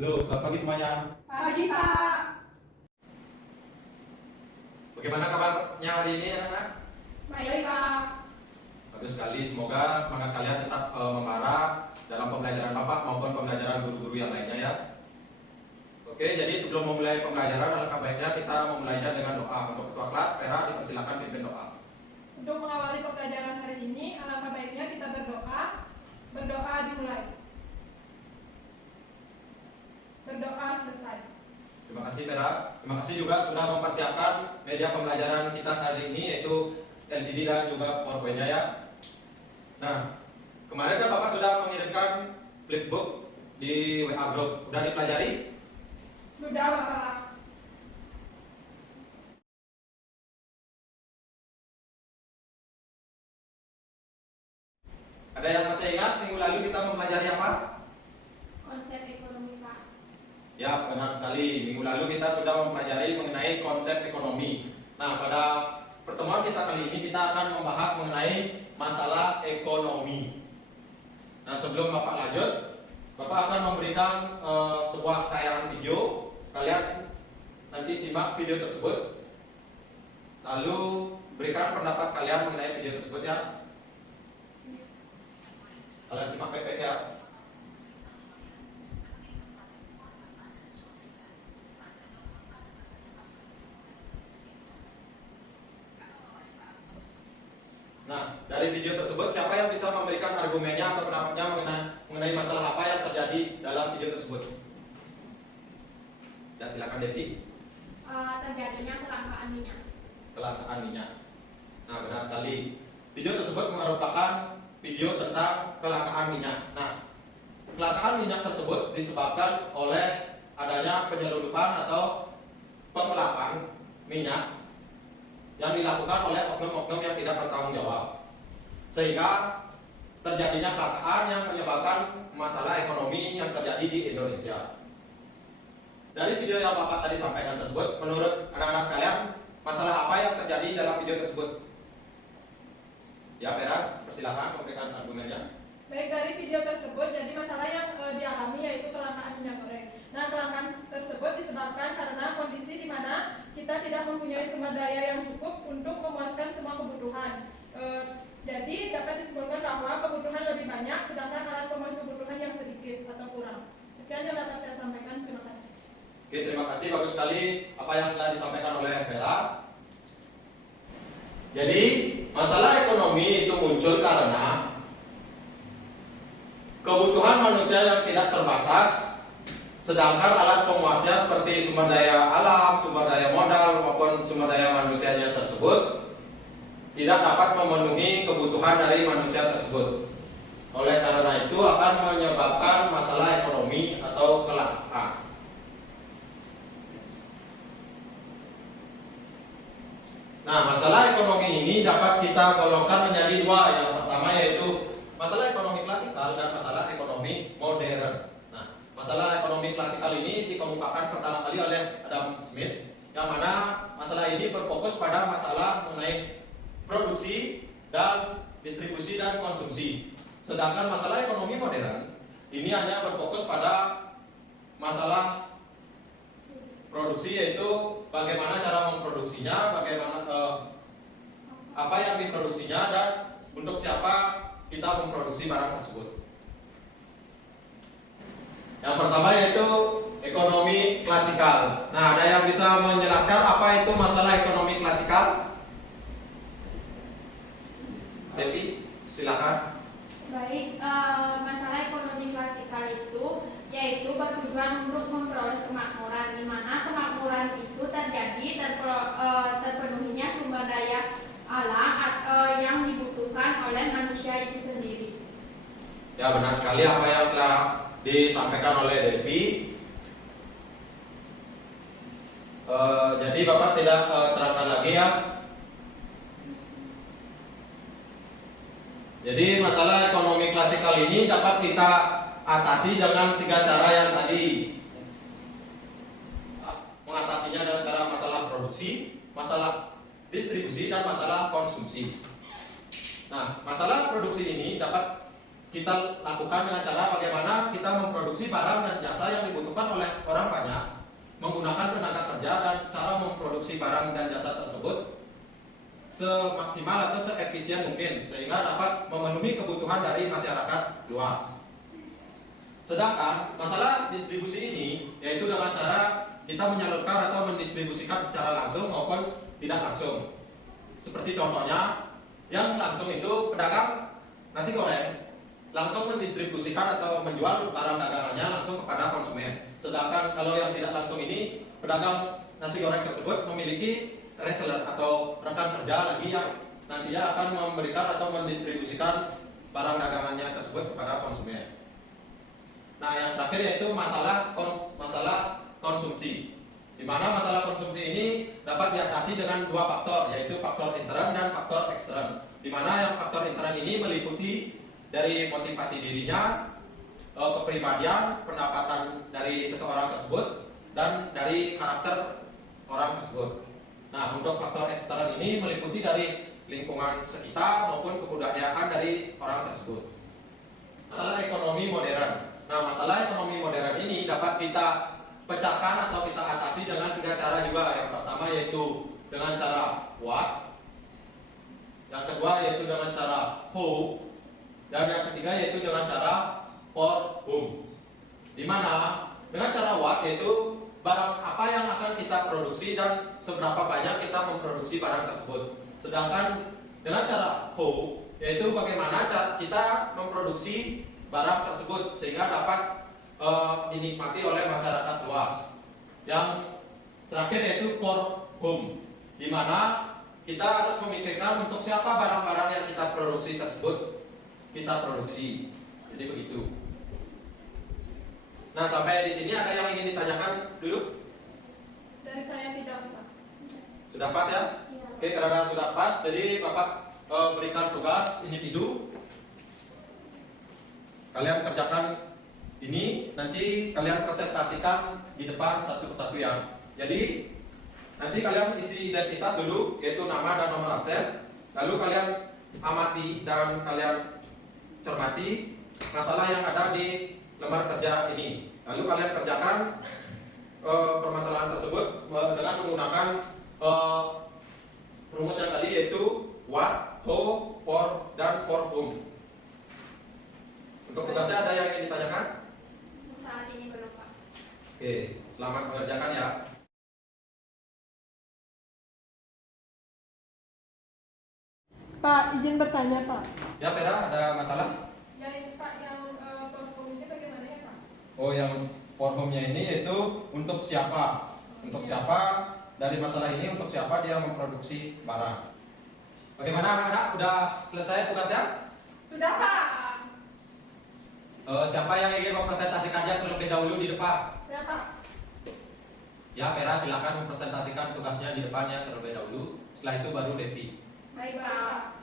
Halo, selamat pagi semuanya. Pagi, Pak. Bagaimana kabarnya hari ini anak-anak? Baik, Pak. Bagus sekali, semoga semangat kalian tetap membara dalam pembelajaran Bapak maupun pembelajaran guru-guru yang lainnya ya. Oke, jadi sebelum memulai pembelajaran, alangkah baiknya kita memulainya dengan doa. Untuk ketua kelas, Vera dipersilakan pimpin doa. Untuk mengawali pembelajaran hari ini, alangkah baiknya kita berdoa. Berdoa dimulai. Berdoa selesai. Terima kasih Vera. Terima kasih juga sudah mempersiapkan media pembelajaran kita hari ini, yaitu LCD dan juga PowerPoint-nya ya. Nah, kemarin kan Bapak sudah mengirimkan flipbook di WA Group. Sudah dipelajari? Sudah, Bapak. Ada yang masih ingat minggu lalu kita mempelajari apa? Konsep ekonomi, Pak. Ya, benar sekali. Minggu lalu kita sudah mempelajari mengenai konsep ekonomi. Nah, pada pertemuan kita kali ini kita akan membahas mengenai masalah ekonomi. Nah, sebelum Bapak lanjut, Bapak akan memberikan sebuah tayangan video. Kalian nanti simak video tersebut, lalu berikan pendapat kalian mengenai video tersebut ya. Kalian simak baik-baik ya. Nah, dari video tersebut siapa yang bisa memberikan argumennya atau pendapatnya mengenai masalah apa yang terjadi dalam video tersebut? Ya, silakan Devi. Terjadinya kelangkaan minyak. Kelangkaan minyak. Nah, benar sekali. Video tersebut merupakan video tentang kelangkaan minyak. Nah, kelangkaan minyak tersebut disebabkan oleh adanya penyelundupan atau penggelapan minyak yang dilakukan oleh oknum-oknum yang tidak bertanggung jawab, sehingga terjadinya kelangkaan yang menyebabkan masalah ekonomi yang terjadi di Indonesia. Dari video yang Bapak tadi sampaikan tersebut, menurut anak-anak sekalian, masalah apa yang terjadi dalam video tersebut? Ya, Vera, persilakan memberikan argumennya. Baik, dari video tersebut, jadi masalah yang dialami yaitu kelangkaan minyak goreng. Nah, kelangkaan tersebut disebabkan karena kondisi di mana kita tidak mempunyai sumber daya yang cukup untuk memuaskan semua kebutuhan. Jadi dapat disimpulkan bahwa kebutuhan lebih banyak, sedangkan alat pemenuh kebutuhan yang sedikit atau kurang. Sekian yang dapat saya sampaikan. Terima kasih. Oke, terima kasih. Bagus sekali apa yang telah disampaikan oleh Vera. Jadi, masalah ekonomi itu muncul karena kebutuhan manusia yang tidak terbatas, sedangkan alat pemuasnya seperti sumber daya alam, sumber daya modal maupun sumber daya manusianya tersebut tidak dapat memenuhi kebutuhan dari manusia tersebut. Oleh karena itu akan menyebabkan masalah ekonomi atau kelangkaan. Nah, masalah ekonomi ini dapat kita golongkan menjadi dua. Yang pertama yaitu masalah ekonomi klasikal dan masalah ekonomi modern. Nah, masalah ekonomi klasikal ini dikemukakan pertama kali oleh Adam Smith, yang mana masalah ini berfokus pada masalah mengenai produksi dan distribusi dan konsumsi. Sedangkan masalah ekonomi modern ini hanya berfokus pada masalah produksi, yaitu bagaimana cara memproduksinya, bagaimana apa yang diproduksinya, dan untuk siapa kita memproduksi barang tersebut. Yang pertama yaitu ekonomi klasikal. Nah, ada yang bisa menjelaskan apa itu masalah ekonomi klasikal? Devi, silakan. Baik, masalah ekonomi klasikal itu yaitu bertujuan untuk memperoleh kemakmuran, di mana kemakmuran itu terjadi terpenuhinya sumber daya alam yang dibutuhkan oleh manusia itu sendiri. Ya, benar sekali apa yang telah disampaikan oleh Devi. Jadi Bapak tidak terangkan lagi ya. Jadi masalah ekonomi klasikal ini dapat kita atasi dengan tiga cara yang tadi. Mengatasinya dengan cara masalah produksi, masalah distribusi, dan masalah konsumsi. Nah, masalah produksi ini dapat kita lakukan dengan cara bagaimana kita memproduksi barang dan jasa yang dibutuhkan oleh orang banyak, menggunakan tenaga kerja dan cara memproduksi barang dan jasa tersebut semaksimal atau seefisien mungkin sehingga dapat memenuhi kebutuhan dari masyarakat luas. Sedangkan masalah distribusi ini yaitu dengan cara kita menyalurkan atau mendistribusikan secara langsung maupun tidak langsung. Seperti contohnya yang langsung itu pedagang nasi goreng langsung mendistribusikan atau menjual barang dagangannya langsung kepada konsumen. Sedangkan kalau yang tidak langsung ini, pedagang nasi goreng tersebut memiliki reseller atau rekan kerja lagi yang nantinya akan memberikan atau mendistribusikan barang dagangannya tersebut kepada konsumen. Nah, yang terakhir yaitu masalah konsumsi. Di mana masalah konsumsi ini dapat diatasi dengan dua faktor, yaitu faktor intern dan faktor ekstern. Di mana yang faktor intern ini meliputi dari motivasi dirinya, kepribadian, pendapatan dari seseorang tersebut, dan dari karakter orang tersebut. Nah, untuk faktor eksternal ini meliputi dari lingkungan sekitar maupun kebudayaan dari orang tersebut. Masalah ekonomi modern. Nah, masalah ekonomi modern ini dapat kita pecahkan atau kita atasi dengan tiga cara juga. Yang pertama yaitu dengan cara what, yang kedua yaitu dengan cara who, dan yang ketiga yaitu dengan cara for whom. Di mana dengan cara what yaitu barang apa yang akan kita produksi dan seberapa banyak kita memproduksi barang tersebut. Sedangkan dengan cara how yaitu bagaimana kita memproduksi barang tersebut sehingga dapat dinikmati oleh masyarakat luas. Yang terakhir yaitu for whom, di mana kita harus memikirkan untuk siapa barang-barang yang kita produksi tersebut kita produksi. Jadi begitu. Nah, sampai di sini ada yang ingin ditanyakan dulu? Dari saya tidak, Pak. Sudah pas ya? Oke, karena sudah pas, jadi Bapak berikan tugas individu. Kalian kerjakan ini, nanti kalian presentasikan di depan satu persatu ya. Jadi nanti kalian isi identitas dulu, yaitu nama dan nomor absen. Lalu kalian amati dan kalian cermati masalah yang ada di lembar kerja ini. Lalu kalian kerjakan permasalahan tersebut dengan menggunakan rumus yang tadi yaitu what, who, for, dan for whom. Untuk tugasnya ada yang ingin ditanyakan? Saat ini belum, Pak. Oke, selamat mengerjakan ya. Pak, izin bertanya, Pak. Ya, Vera, ada masalah? Ya ini Pak, yang perform ini bagaimana ya, Pak? Oh, yang formnya ini yaitu untuk siapa? Untuk siapa dari masalah ini, untuk siapa dia memproduksi barang. Bagaimana anak-anak? Udah selesai tugasnya? Sudah, Pak. Siapa yang ingin mempresentasikannya terlebih dahulu di depan? Ya, Pak. Ya, Vera silakan mempresentasikan tugasnya di depannya terlebih dahulu. Setelah itu baru Devi. Baik, Pak.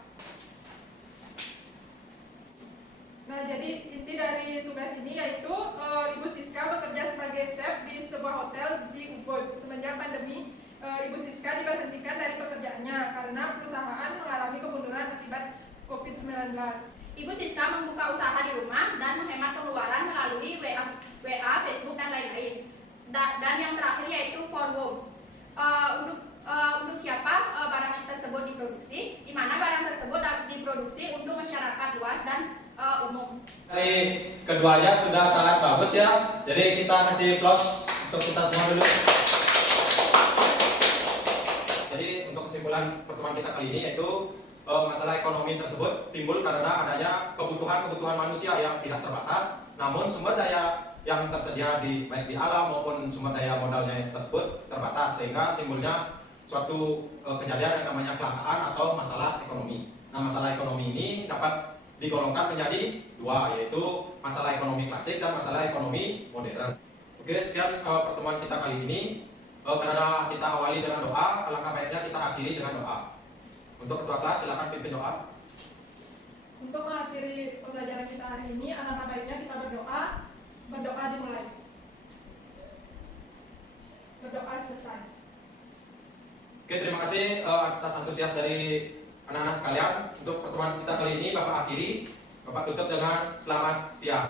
Nah, jadi inti dari tugas ini yaitu Ibu Siska bekerja sebagai chef di sebuah hotel di Ubud. Semenjak pandemi, Ibu Siska diberhentikan dari pekerjaannya karena perusahaan mengalami kemunduran akibat COVID-19. Ibu Siska membuka usaha di rumah dan menghemat pengeluaran melalui WA, Facebook, dan lain-lain. Dan yang terakhir yaitu for home. Untuk siapa barang tersebut diproduksi, di mana barang tersebut diproduksi untuk masyarakat luas dan umum. Dari keduanya sudah sangat bagus ya. Jadi kita kasih applause untuk kita semua dulu. Jadi untuk kesimpulan pertemuan kita kali ini yaitu masalah ekonomi tersebut timbul karena adanya kebutuhan manusia yang tidak terbatas, namun sumber daya yang tersedia baik di alam maupun sumber daya modalnya tersebut terbatas sehingga timbulnya suatu kejadian yang namanya kelangkaan atau masalah ekonomi. Nah, masalah ekonomi ini dapat digolongkan menjadi dua, yaitu masalah ekonomi klasik dan masalah ekonomi modern. Oke, sekian pertemuan kita kali ini. Karena kita awali dengan doa, alangkah baiknya kita akhiri dengan doa. Untuk ketua kelas silakan pimpin doa. Untuk mengakhiri pembelajaran kita hari ini, alangkah baiknya kita berdoa. Berdoa dimulai. Berdoa selesai. Oke, terima kasih atas antusias dari anak-anak sekalian. Untuk pertemuan kita kali ini Bapak akhiri. Bapak tutup dengan selamat siang.